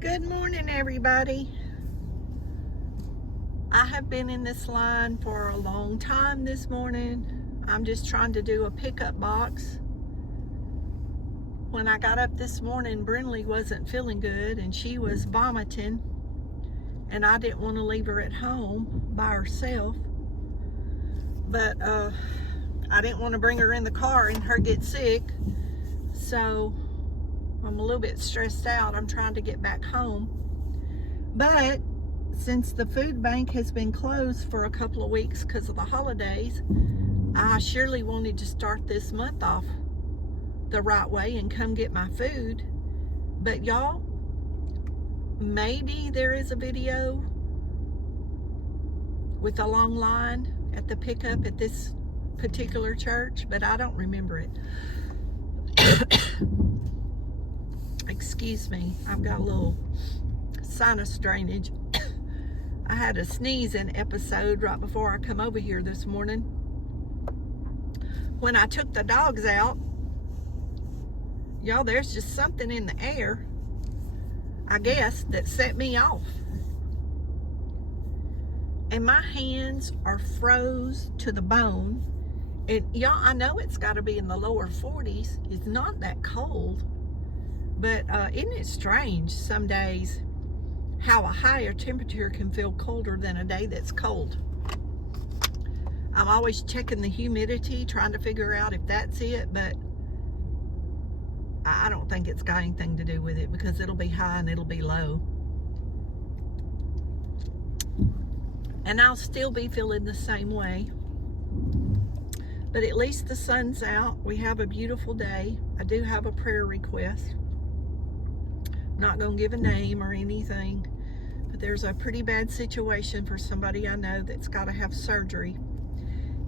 Good morning, everybody. I have been in this line for a long time this morning. I'm just trying to do a pickup box. When I got up this morning, Brinley wasn't feeling good and she was vomiting, and I didn't want to leave her at home by herself. But I didn't want to bring her in the car and her get sick. So I'm a little bit stressed out. I'm trying to get back home. But since the food bank has been closed for a couple of weeks because of the holidays, I surely wanted to start this month off the right way and come get my food. But y'all, maybe there is a video with a long line at the pickup at this particular church, but I don't remember it. Excuse me, I've got a little sinus drainage. I had a sneezing episode right before I come over here this morning. When I took the dogs out, y'all, there's just something in the air, I guess, that set me off. And my hands are froze to the bone. And y'all, I know it's got to be in the lower 40s. It's not that cold. But isn't it strange some days how a higher temperature can feel colder than a day that's cold? I'm always checking the humidity, trying to figure out if that's it, but I don't think it's got anything to do with it, because it'll be high and it'll be low. And I'll still be feeling the same way. But at least the sun's out. We have a beautiful day. I do have a prayer request. I'm not going to give a name or anything, but there's a pretty bad situation for somebody I know that's got to have surgery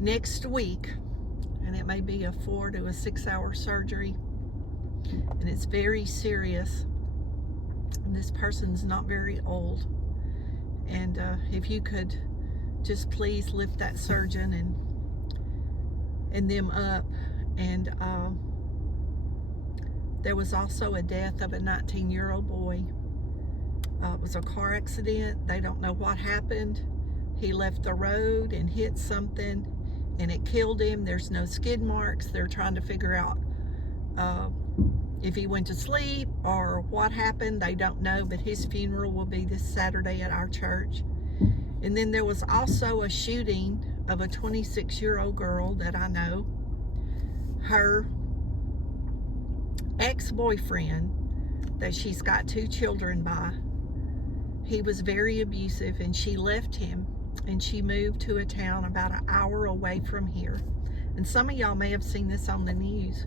next week. And it may be a 4 to 6 hour surgery. And it's very serious. And this person's not very old. And if you could just please lift that surgeon and them up. And there was also a death of a 19-year-old boy. It was a car accident. They don't know what happened. He left the road and hit something, and it killed him. There's no skid marks. They're trying to figure out if he went to sleep or what happened. They don't know, but his funeral will be this Saturday at our church. And then there was also a shooting of a 26-year-old girl that I know. Her ex-boyfriend that she's got 2 children by, he was very abusive, and she left him and she moved to a town about an hour away from here. And some of y'all may have seen this on the news.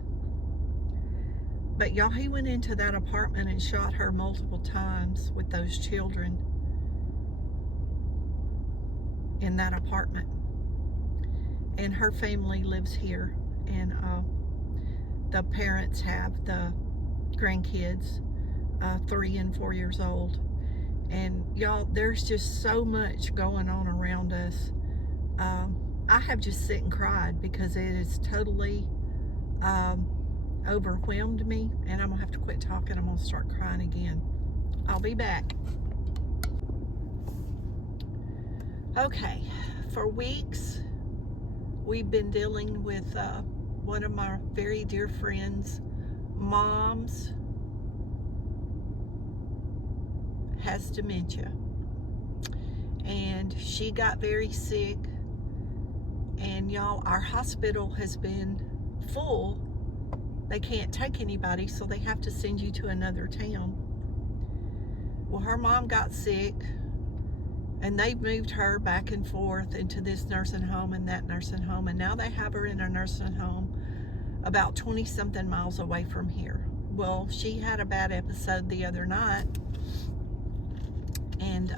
But y'all, he went into that apartment and shot her multiple times with those children in that apartment. And her family lives here, and the parents have the grandkids, 3 and 4 years old. And y'all, there's just so much going on around us. I have just sit and cried because it is totally overwhelmed me, and I'm gonna have to quit talking. I'm gonna start crying again. I'll be back. Okay, for weeks we've been dealing with one of my very dear friends' moms has dementia, and she got very sick, and y'all, our hospital has been full. They can't take anybody, so they have to send you to another town. Well, her mom got sick, and they've moved her back and forth into this nursing home and that nursing home, and now they have her in a nursing home about 20-something miles away from here. Well, she had a bad episode the other night, and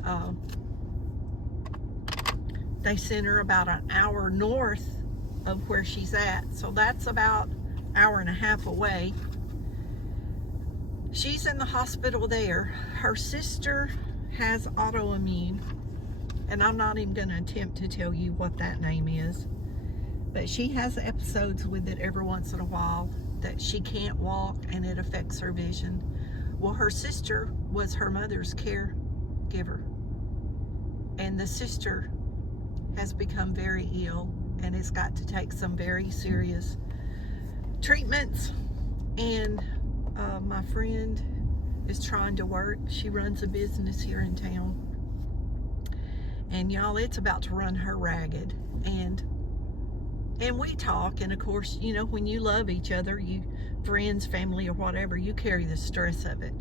they sent her about an hour north of where she's at, so that's about an hour and a half away. She's in the hospital there. Her sister has autoimmune, and I'm not even going to attempt to tell you what that name is, but she has episodes with it every once in a while that she can't walk, and it affects her vision. Well, her sister was her mother's caregiver. And the sister has become very ill and has got to take some very serious treatments. And my friend is trying to work. She runs a business here in town. And y'all, it's about to run her ragged. And we talk, and of course, you know, when you love each other, you friends, family, or whatever, you carry the stress of it.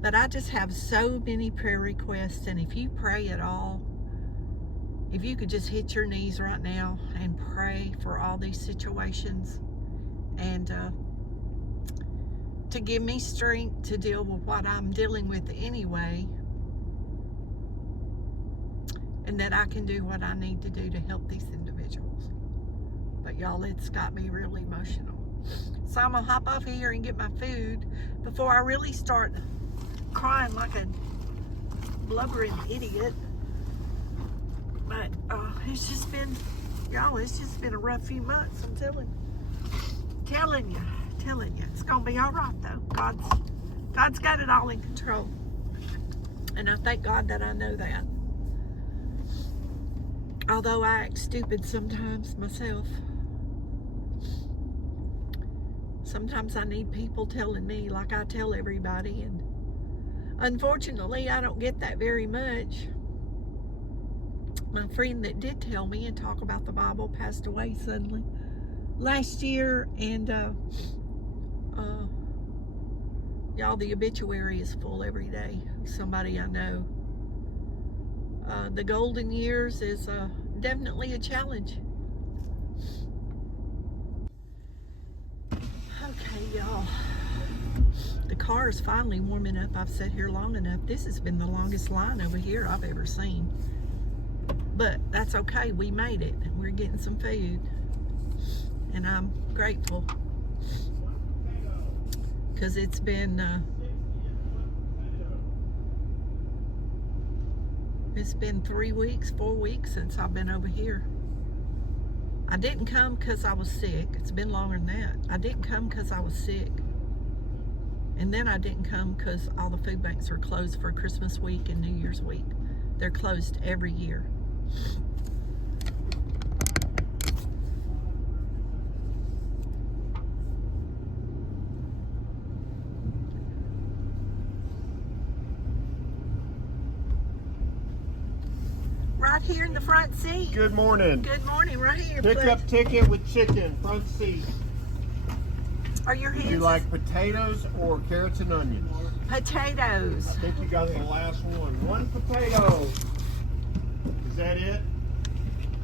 But I just have so many prayer requests, and if you pray at all, if you could just hit your knees right now and pray for all these situations, and to give me strength to deal with what I'm dealing with anyway, and that I can do what I need to do to help these individuals. But y'all, it's got me really emotional. So I'm gonna hop off here and get my food before I really start crying like a blubbering idiot. But it's just been, y'all, it's just been a rough few months. I'm telling you, it's gonna be all right though. God's got it all in control, and I thank God that I know that. Although I act stupid sometimes myself. Sometimes I need people telling me like I tell everybody, and unfortunately I don't get that very much. My friend that did tell me and talk about the Bible passed away suddenly last year, and y'all, the obituary is full every day. Somebody I know. The golden years is definitely a challenge. Okay, y'all. The car is finally warming up. I've sat here long enough. This has been the longest line over here I've ever seen. But that's okay. We made it. We're getting some food. And I'm grateful. Because it's been... it's been 3 weeks, 4 weeks since I've been over here. I didn't come because I was sick. It's been longer than that. I didn't come because I was sick. And then I didn't come because all the food banks are closed for Christmas week and New Year's week. They're closed every year. Right here in the front seat. Good morning. Good morning, right here. Pickup ticket with chicken, front seat. Are your hands? Do you like potatoes or carrots and onions? Potatoes. I think you got the last one. One potato. Is that it?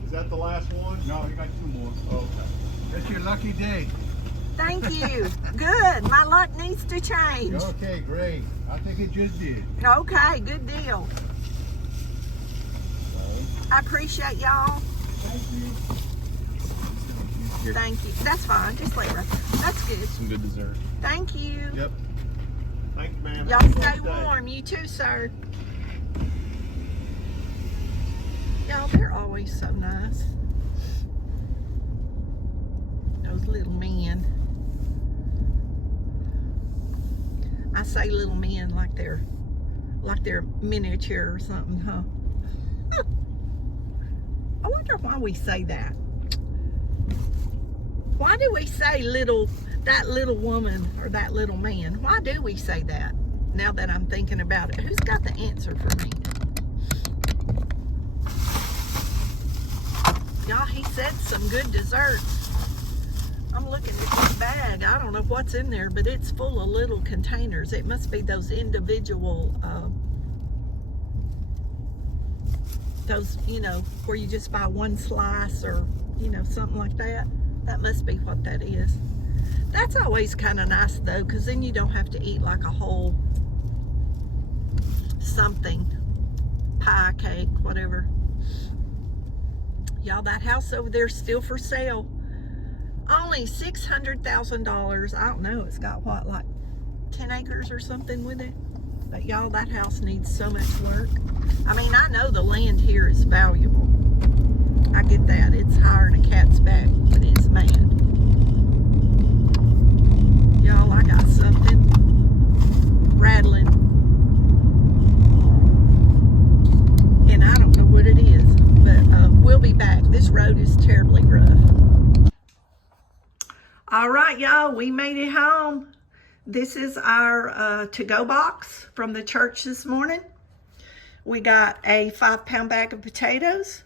Is that the last one? No, you got 2 more. Okay. That's your lucky day. Thank you. Good. My luck needs to change. Okay, great. I think it just did. Okay, good deal. I appreciate y'all. Thank you. Thank you. That's fine. Just later. That's good. Some good dessert. Thank you. Yep. Thanks, ma'am. Y'all Have a stay blessed day. warm. You too, sir. Y'all, they're always so nice. Those little men. I say little men like they're miniature or something, huh? I wonder why we say that. Why do we say that little woman or that little man? Why do we say that? Now that I'm thinking about it, who's got the answer for me? Y'all, he said some good desserts. I'm looking at this bag. I don't know what's in there, but it's full of little containers. It must be those individual, those, you know, where you just buy one slice or, you know, something like that. That must be what that is. That's always kind of nice though, because then you don't have to eat like a whole something, pie, cake, whatever. Y'all, that house over there is still for sale. Only $600,000. I don't know, it's got what, like 10 acres or something with it? But y'all, that house needs so much work. I mean, I know the land here is valuable. I get that. It's higher than a cat's back when it's mad. Y'all, I got something rattling. And I don't know what it is, but we'll be back. This road is terribly rough. All right, y'all, we made it home. This is our to-go box from the church this morning. We got a 5-pound bag of potatoes.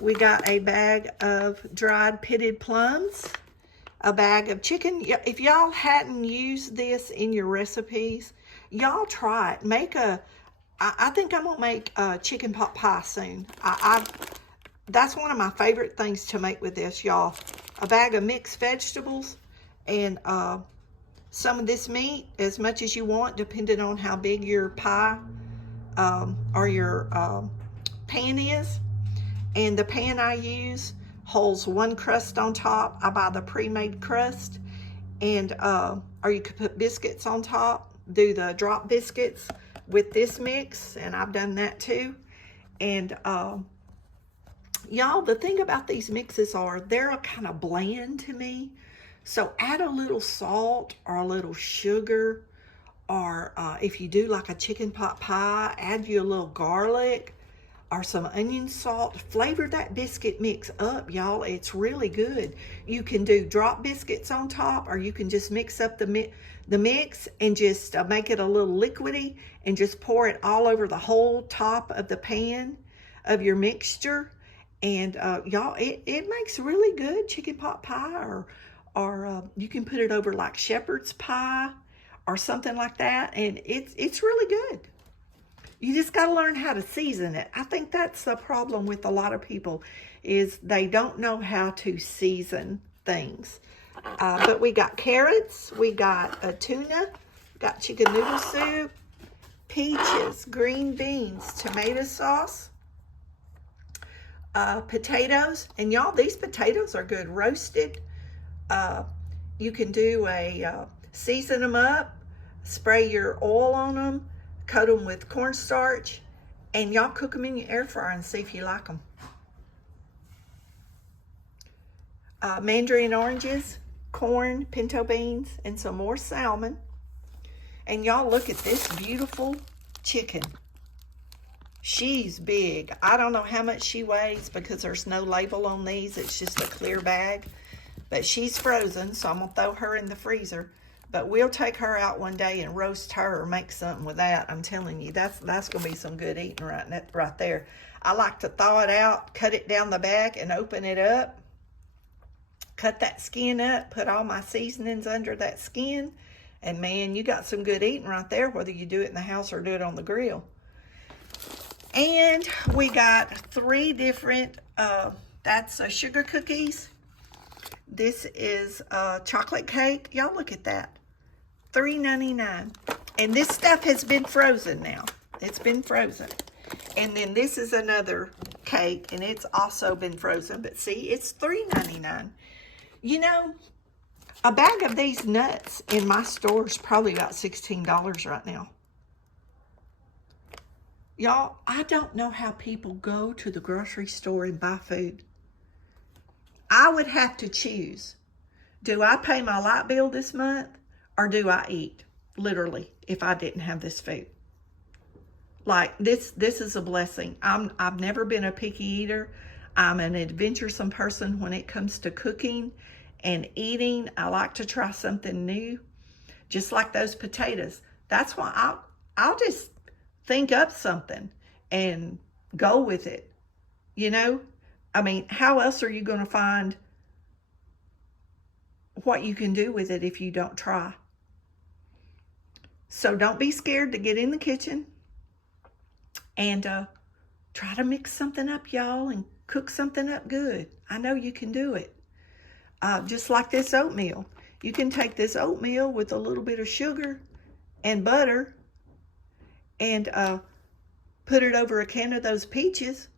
We got a bag of dried pitted plums, a bag of chicken. If y'all hadn't used this in your recipes, y'all try it. I think I'm gonna make a chicken pot pie soon. That's one of my favorite things to make with this, y'all. A bag of mixed vegetables and some of this meat, as much as you want, depending on how big your pie or your pan is. And the pan I use holds 1 crust on top. I buy the pre-made crust, and or you could put biscuits on top. Do the drop biscuits with this mix, and I've done that too. And y'all, the thing about these mixes are they're kind of bland to me. So add a little salt or a little sugar, or if you do like a chicken pot pie, add you a little garlic or some onion salt. Flavor that biscuit mix up, y'all. It's really good. You can do drop biscuits on top, or you can just mix up the mix and just make it a little liquidy and just pour it all over the whole top of the pan of your mixture. And y'all, it makes really good chicken pot pie, or you can put it over like shepherd's pie or something like that, and it's really good. You just got to learn how to season it. I think that's the problem with a lot of people, is they don't know how to season things. But we got carrots, we got a tuna, got chicken noodle soup, peaches, green beans, tomato sauce, potatoes. And y'all, these potatoes are good roasted. You can do season them up, spray your oil on them, coat them with cornstarch, and y'all cook them in your air fryer and see if you like them. Mandarin oranges, corn, pinto beans, and some more salmon. And y'all, look at this beautiful chicken. She's big. I don't know how much she weighs because there's no label on these. It's just a clear bag. But she's frozen, so I'm going to throw her in the freezer. But we'll take her out one day and roast her or make something with that. I'm telling you, that's going to be some good eating right there. I like to thaw it out, cut it down the back, and open it up. Cut that skin up, put all my seasonings under that skin. And man, you got some good eating right there, whether you do it in the house or do it on the grill. And we got 3 different, that's sugar cookies. This is chocolate cake. Y'all look at that. $3.99. And this stuff has been frozen now. It's been frozen. And then this is another cake, and it's also been frozen. But see, it's $3.99. You know, a bag of these nuts in my store is probably about $16 right now. Y'all, I don't know how people go to the grocery store and buy food. I would have to choose. Do I pay my light bill this month, or do I eat, literally, if I didn't have this food? Like, this is a blessing. I've never been a picky eater. I'm an adventuresome person when it comes to cooking and eating. I like to try something new, just like those potatoes. That's why I'll just think up something and go with it, you know? I mean, how else are you going to find what you can do with it if you don't try? So don't be scared to get in the kitchen and try to mix something up, y'all, and cook something up good. I know you can do it. Just like this oatmeal. You can take this oatmeal with a little bit of sugar and butter and put it over a can of those peaches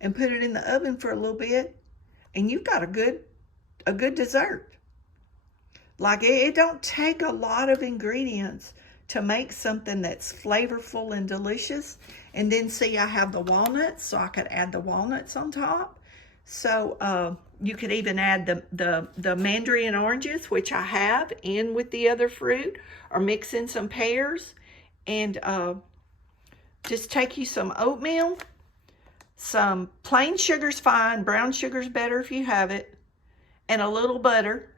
and put it in the oven for a little bit, and you've got a good dessert. Like, it don't take a lot of ingredients to make something that's flavorful and delicious. And then see, I have the walnuts, so I could add the walnuts on top. So you could even add the mandarin oranges, which I have, in with the other fruit, or mix in some pears. And just take you some oatmeal, some plain sugar's fine, brown sugar's better if you have it, and a little butter.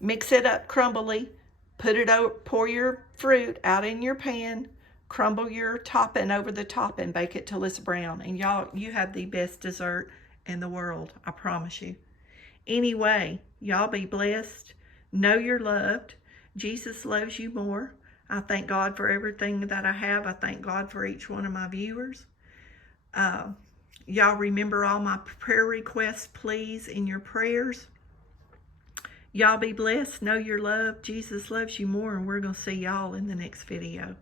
Mix it up crumbly, pour your fruit out in your pan, crumble your topping over the top, and bake it till it's brown. And y'all, you have the best dessert in the world, I promise you. Anyway, y'all be blessed. Know you're loved. Jesus loves you more. I thank God for everything that I have. I thank God for each one of my viewers. Y'all remember all my prayer requests, please, in your prayers. Y'all be blessed. Know you're loved. Jesus loves you more, and we're going to see y'all in the next video.